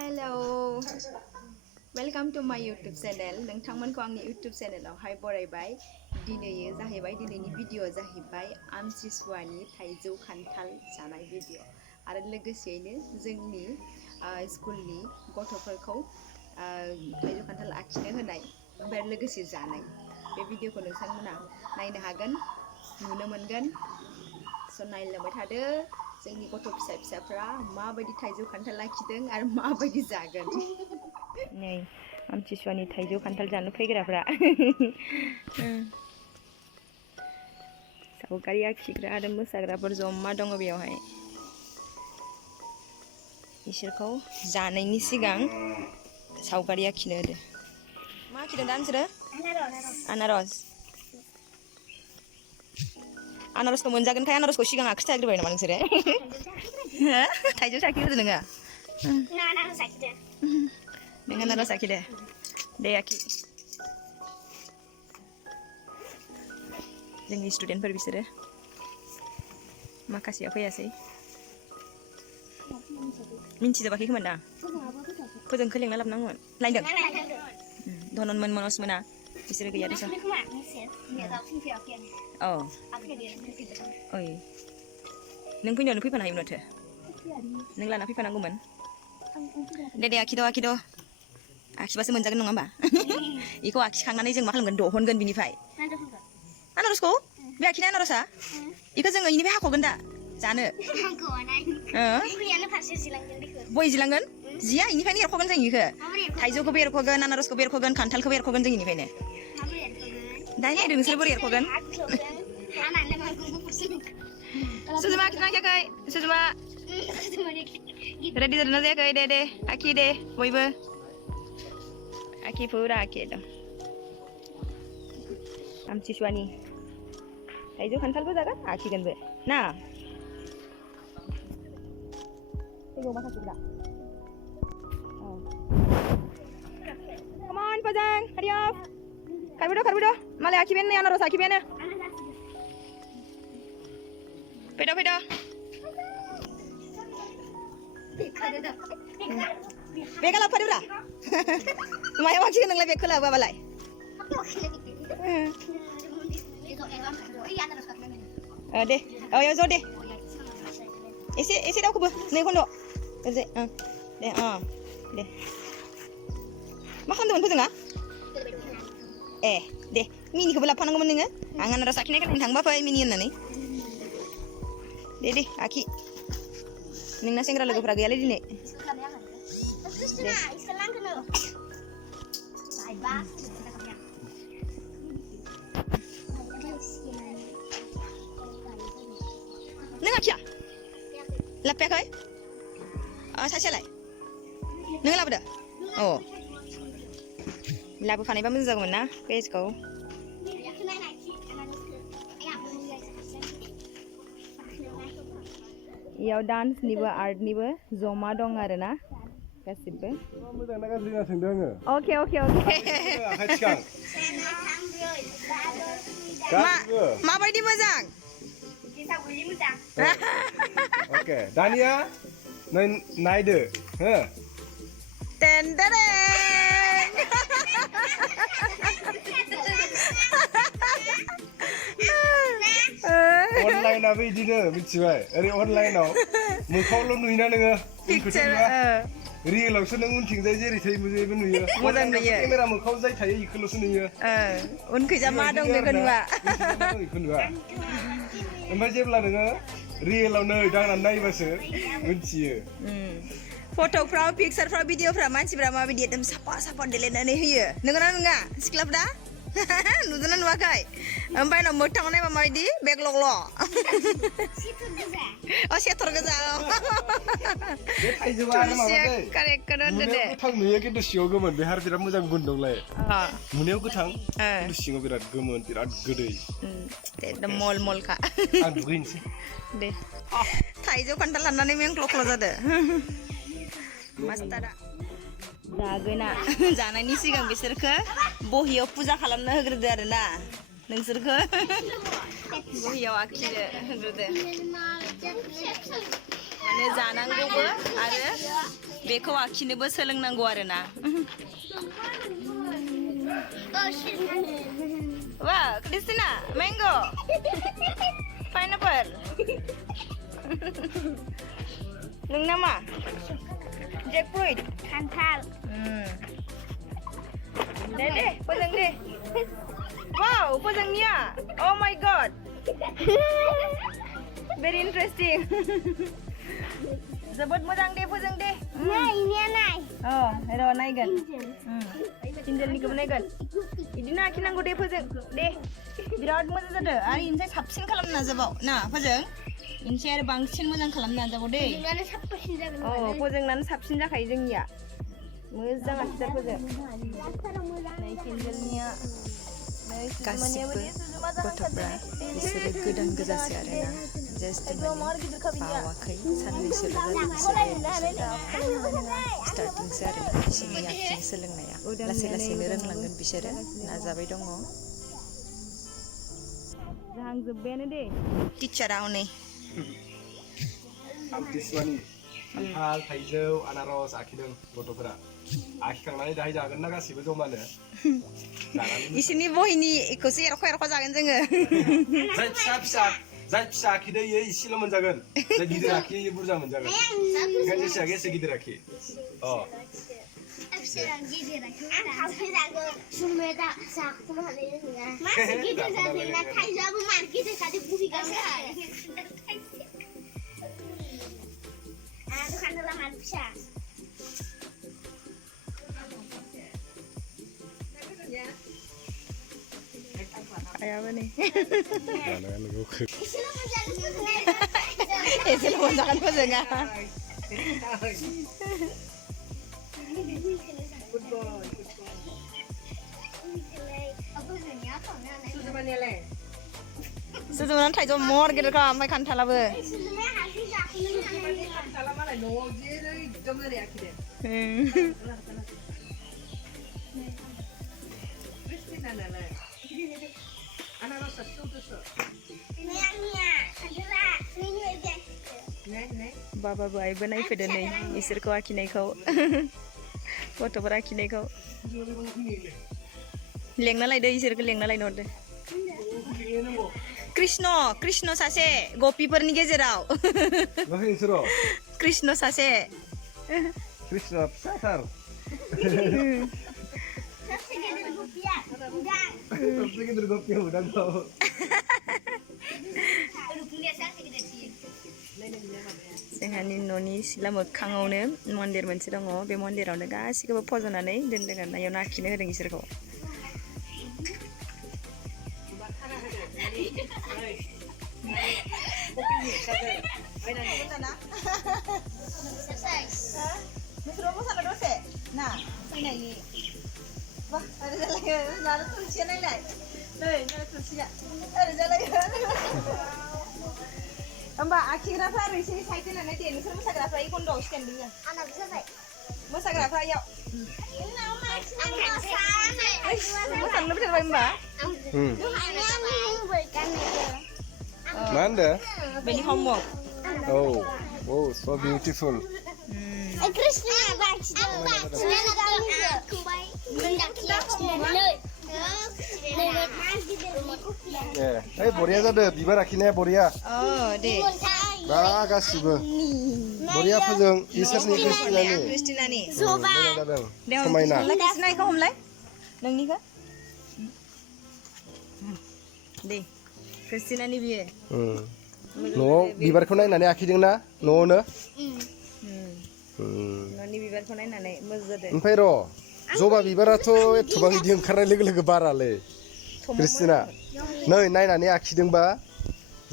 Hello, welcome to my YouTube channel. नोंथांमोनखौ आंनि YouTube चेनेलावहाय बरायबाय। दिनैयो जाहैबाय दिनैनि भिडिअ जाहैबाय आमथिसुवानि थाइजौ खान्थाल जानाय भिडिअ आरो लोगोसेयैनो जोंनि स्कुलनि गथ'फोरखौ थाइजौ खान्थाल आखिनो होनाय ओमफ्राय लोगोसे जानाय बे भिडिअखौ नोंथांमोना नायनो हागोन नुनो मोनगोन स' नायलांबाय थादो जोंनि गथ' फिसाफ्रा माबायदि थाइजौ खान्थाल आखिदों आरो माबायदि जागोन नै आमथिसुवानि थाइजौ खान्थाल जानो फैग्राफ्रा सावगारि आखिग्रा आरो मोसाग्राफोर जमा दङ बेयावहाय बिसोरखौ जानायनि सिगां सावगारि आखिनो होदो मा आखिदों दा नोंसोरो आनारस आनारसखौ मोनजागोनखाय आनारसखौ सिगां आखिथाग्रोबाय नामा नोंसोरो थाइजौ साखिग्रोदो नोङो नों आनारस आखिदो दे आखि जोंनि स्टुडेन्टफोर बिसोरो माखासेया फैयासै मिन्थिजोबाखै खोमा दा फोजोंखौ लेंना लाबोनांगौमोन नायदों धननमोन मनज मोना बिसोरो गैया दस औ ओइ नों फैनायावनो फैफानो हायोमोन माथो नों लाना फैफानांगौमोन दे आखिद' आखिबासो मोनजागोन नङा होमबा बेखौ आखिखांनानै जों मा खालामगोन दहनगोन बिनिफ्राय आनारसखौ बे आखिनाय आनारसा बेखौ जोङो बेनिफ्राय हाख'गोन दा जानो बय जिलांगोन जिया बेनिफ्रायनो एरख'गोन जों बेखौ थाइजौखौबो एरख'गोन आनारसखौबो एरख'गोन खान्थालखौबो एरख'गोन जों बेनिफ्रायनो दा नायदो नोंसोर बोरै एरख'गोन सुजुमा आखिनो आखियाखै सुजुमा रेडि जादोंना जायाखै दे आखि दे बयबो आखि फुरा आखि एकदम आमथिसुवानि थाइजौ खान्थालबो जागोन आखिगोनबो ना फैगौ माखासेफ्रा Come on, Pajang, hurry up. Karbido. Male akiben nih, anak akiben ya. Pedo. Bekal apa dulu? Maya waktu nenglah bekal apa balai? Deh, oh ya zo deh. Isi dah aku ber, nih kondo. Deh, deh. Makan tuh nggak? Deh, mini kebelah panang kamu nih angan rasa kini kan tentang bapak mini nih. Deh, aki. Ning nasi nggak lagu peragi ali nih. Neng apa? Lapar kau? Saya lagi. Neng lapar dah? Oh. Labu fanai bamu zagu mana? Guys kau. Yau dance niba art niba zoma dong arena. Kasih Oke. Ma bayi mazang. Oke, Dania, naide, Tendereng. Online apa ini nih, misalnya, online now, mukaulun nuhina nengah, Picture, real langsung nengun tinggal jadi saya mesti menuya. Modern ya. Kamera mukau saya saya ikut langsung nuya. Unku jama dong dengan wa. Ikut wa. Emang jebla nengah, real langsung jangan naik bahasa, misalnya. Fotoफ्राव पिक्चारफ्राव भिडिअफ्रा मानसिफ्रा माबायदि एकदम साफा देलायनानै होयो नंगौना सिख्लाफ्रा नुदोंना नुवाखै ओमफ्राय उनाव मोगथाङाव नायबा माबायदि बेगलगल सेथर गोजा कारेक्टखौनो होनदो दे गोथां नुयो खिन्थु सिङाव गोमोन बेहार बिराद मोजां गुन दंलाय नुनायाव गोथां खिन्थु सिङाव बिराद गोमोन बिराद गोदै एकदम मलखा आं दुगैनोसै दे थाइजौ खान्थाल लानानै मेंख्ल' जादो मास्टारा जागोना जानायनि सिगां बिसोरखौ बहियाव फुजा खालामनो होग्रोदो आरोना नोंसोरखौ बहियाव आखिनो होग्रोदो माने जानांगौबो आरो बेखौ आखिनोबो सोलोंनांगौ आरोना वाह क्रिस्टिना मैंगो पाइनएप्पल नोंना मा जेकफ्रुइट खान्थाल दे फोजों दे वाव फोजोंनिया oh my god very interesting जोबोद मोजां दे फोजों दे नायनिया नाय र' नायगोन किन्जेलनिखौबो नायगोन बिदिनो आखिनांगौ दे फोजों दे बिराद मोजां जादों आरो इनिफ्राय साबसिन खालामनो नाजाबाव ना फोजों इनिफ्राय आरो बांसिन मोजां खालामनो नाजाबाव दे फोजोंनानै साबसिन जागोन फोजोंनानै साबसिन जाखायो जोंनिया मोजां आखिथार फोजों नै किन्जेलनिया गासिबो गथ'फ्रा बिसोरो गोदान गोजासो आरोना जास्ट माने बावाखै साननैसोल' जादों बिसोरो स्टार्टिंसो आरो बिसोरनि आखिनो सोलोंनाया लासै लासैनो रोंलांगोन बिसोरो नाजाबाय दङ जाहांजोब्बायानो दे टिचारा हनै आमथिसुवानि खान्थाल थाइजौ आनारस आखिदों गथ'फोरा आखिखांनानै दाहाय जागोन ना गासिबो जमानो इसोरनि बहिनि इखौसो एरख' एरख' जागोन जोङो जाय फिसा आखिदो इयो इसेल' मोनजागोन जाय गिदिर आखियो इयो बुरजा मोनजागोन ओंखायनो जेसे हायो एसे गिदिर आखि आयाबो नै एसेल' एसेल' मोनजागोन फोजोङा सुजुमानानै थाइजौ मर गिदिरखा ओमफ्राय खान्थालाबो बाबाबो आइबो नायफैदो नै इसोरखौ आखिनायखौ गथ'फोर आखिनायखौ लेंना लायदो इसोरखौ लेंना लायनो हरदो कृष्ण सासे गपिफोरनि गेजेराव कृष्ण सासे कृष्ण फिसाथार सबसे गिदिर गपिया उदां जोंहानि न'नि सिला मोखाङावनो मन्दिर मोनसे दङ बे मन्दिरावनो गासिखौबो फज'नानै दोनदों आरो इयावनो आखिनो होदों इसोरखौ नोंसोरबो मोसानो दसे ना फैनायनि wah ada lagi naruh tulisan lain nih naruh tulisan ada lagi mbak akhirnya sini saya itu nanti ini kan mosagrafra ikon dong stand dulu anak bisa saya mosagrafra yuk mosan lebih dari mbak mana beli homework oh so beautiful बरिया जादों बिबार आखिनाया बरिया दे गासिबो बरिया फोजों इसोरनि क्रिस्टिनानि मोजां जादों समायना क्रिस्टिनाखौ हमलाय नोंनिखौ दे क्रिस्टिनानि बियो न'आव बिबारखौ नायनानै आखिदोंना न'आवनो न'नि बिबारखौ नायनानै मोजां जादों ओमफ्राय र' जबा बिबाराथ' एथबां इदि ओंखारनाय लोगो लोगो बारालै क्रिस्टिना नै नायनानै आखिदोंबा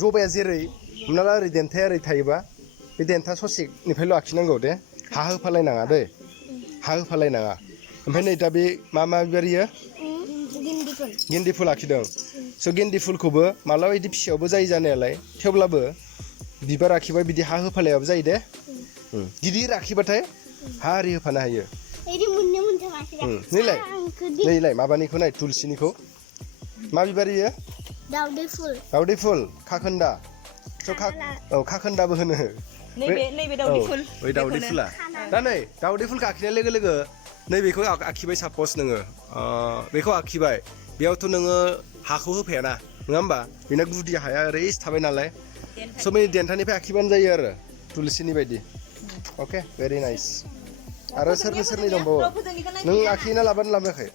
जबाया जेरै हमना ला ओरै देन्थाया ओरै थायोबा बे देन्था ससेनिफ्रायल' आखिनांगौ दे हा होफालायनाङा दे हा होफालायनाङा ओमफ्राय नै दा बे मा बिबार इयो गेन्दि फुल आखिदों स' गेन्दि फुलखौबो मालाबा इदि फिसायावबो जायो जानायालाय थेवब्लाबो बिबार आखिबाय बिदि हा होफालायाबो जायो दे गिदिर आखिबाथाय हा आरि होफानो हायो नैलाय माबानिखौ नाय तुलसिनिखौ मा बिबार इयो दाउदै फुल खाखोन्दा खाखोन्दाबो होनो नैबे दाउदै फुल बै दाउदै फुला दा नै दाउदै फुलखौ आखिनाय लोगो लोगो नैबेखौ आखिबाय सापस नोङो बेखौ आखिबाय बेयावथ' नोङो हाखौ होफायाना नङा होमबा बेना गुदि हाया ओरै थाबाय नालाय स' बेनि देन्थानिफ्राय आखिबानो जायो आरो तुलसिनि बायदि अके भेरि नाइस आरो सोरनि दंबावो नों आखिना लाबानो लाबोयाखै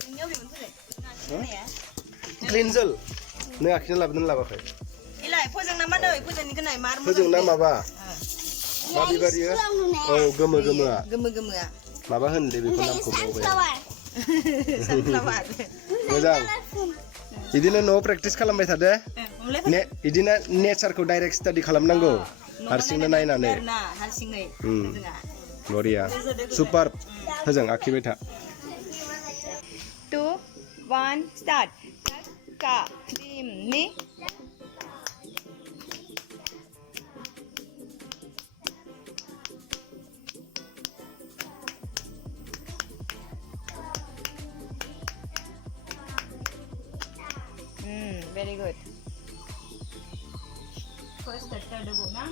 क्लिनजोल नों आखिना लाबोदों लाबोयाखै इलाय फोजोंना मा नै फोजोंनिखौ नाय मार मोजां फोजोंना माबा मा बिबार इयो औ गोमोआ गोमोआ माबा होनलै बेखौ नामखौ बावबाय सानफ्लावार मोजां बिदिनो न'आव प्रेक्टिस खालामबाय थादो बिदिनो नेचारखौ डाइरेक्ट स्टाडि खालामनांगौ हारसिंनो नायनानै बरिया सुपार होजों आखिबाय था 2 1 start Ka दिमनि very good. First the third go na.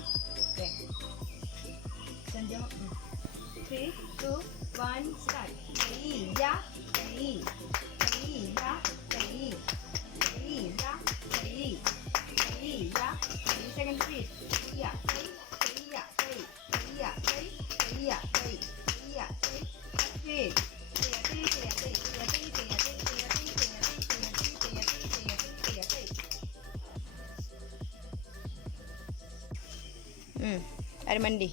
Okay. Sanjay. 3, 2, 1, start. Ya. Second speed. Ya. Speed. Armandi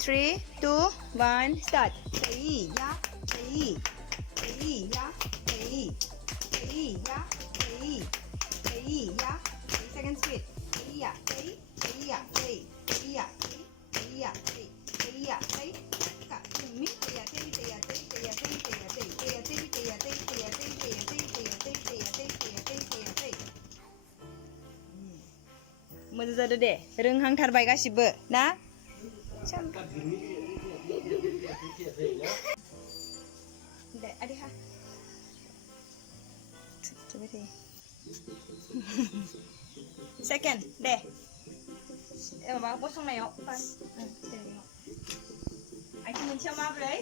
3, 2, 1 start second speed मोजां जादो दे रोंहांथारबाय गासिबो ना दे आदिहा सेकेन्ड दे माबा गसंनायाव आथिं मोनसेयाव माब्रै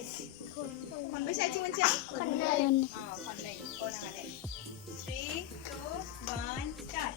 खनबेसे आथिं मोनसेयाव खननै नाङा दे 3, 2, 1 start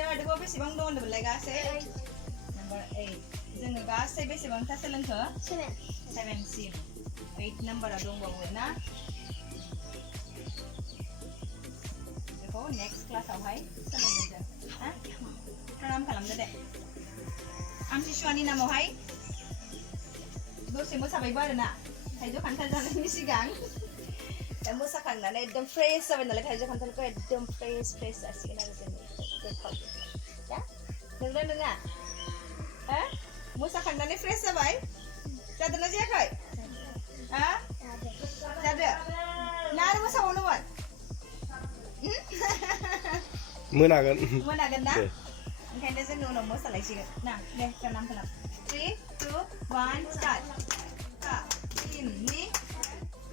Third बेसेबां दं होनदोंमोनलाय गासै नम्बर 8 जोङो गासै बेसेबांथा सोलोंखो 7 सिम 8 नाम्बारा दंबावो ना बेखौ नेक्स्ट क्लासावहाय सोलोंगोन जों हा प्रणाम खालामदो दे आमथिसुवानि नामावहाय दसे मोसाबायबो आरोना थाइजौ खान्थाल जानायनि सिगां दा मोसाखांनानै एकदम फ्रेश जाबाय नालाय थाइजौ खान्थालखौ एकदम फ्रेश जासिगोन आरो जोङो गोथाव दा नोंना नङा हा मोसाखांनानै फ्रेश जाबाय जादोंना जायाखै हा जादो ना आरो मोसाबावनोमोन मोनागोन ना ओंखायनो जोङो उनाव मोसालायसिगोन ना दे प्रणाम खालाम 3, 2, 1 स्टार्ट का दिमनि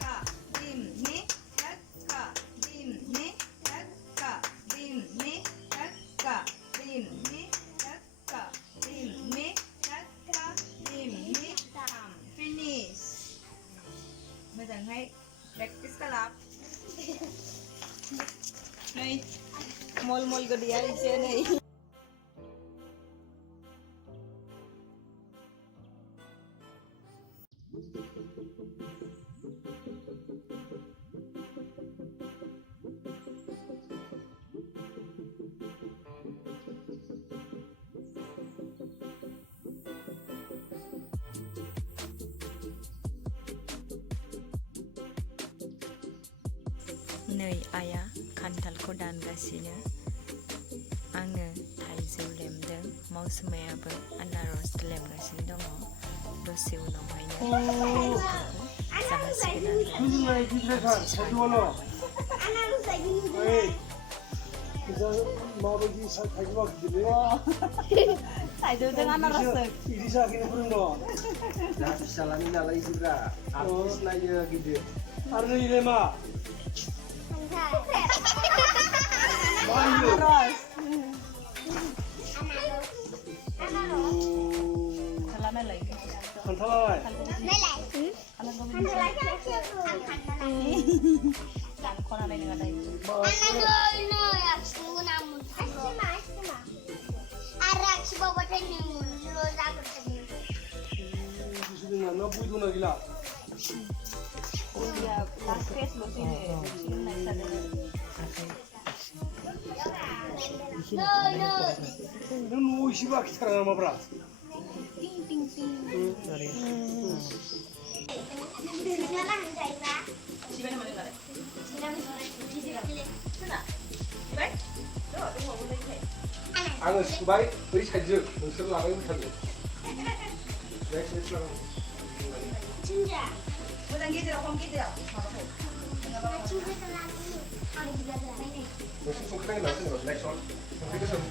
का दिमनि का दिमनि का दिमनि मल गदैया एसे नै नै आइया खान्थालखौ दानगासिनो आङो थाइजौ लेमदों मावसुमायाबो आनारस लेमगासिनो दङ दसे उनावहायनो जाहोसिगोन माबायदि थाइजौआ गिदिरलै थाइजौजों आनारसजों इदि जाखिनि फोरोंनो फिसालानि नालाय इदिब्रा आर्टिस्ट नायो गिदिर आरो नैलाय मा आनारस खालामनायलाय खान्थालाय दानख'नानै नोङा दायो ना बुयद'ना गैला नों न'आव एसेबो आखिथारा नामाब्रा आङो सुबाय बै साइडजों नोंसोर लाबाय उल्थाजों मोजां गेजेराव खम गेजेराव नोंसोर संख्रि नांगोन नामा सोरनिबा नेक्स्ट वन संख्रि गोसोम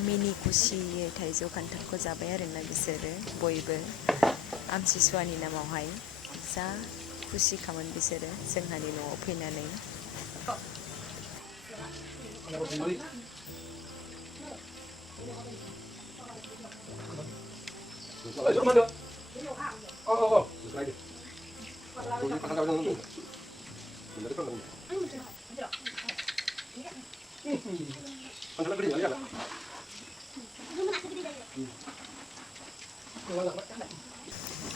मिनि खुसियै थाइजौ खान्थालखौ जाबाय आरोना बिसोरो बयबो आमथिसुवानि नामावहाय जा खुसि खामोन बिसोरो जोंहानि न'आव फैनानै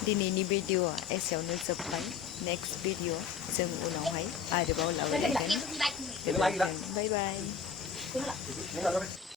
दिनैनि भिडिअ'आ एसेयावनो जोब्बाय नेक्स्ट भिडिअ जों उनावहाय आरोबाव लाबोगोन बाय बाय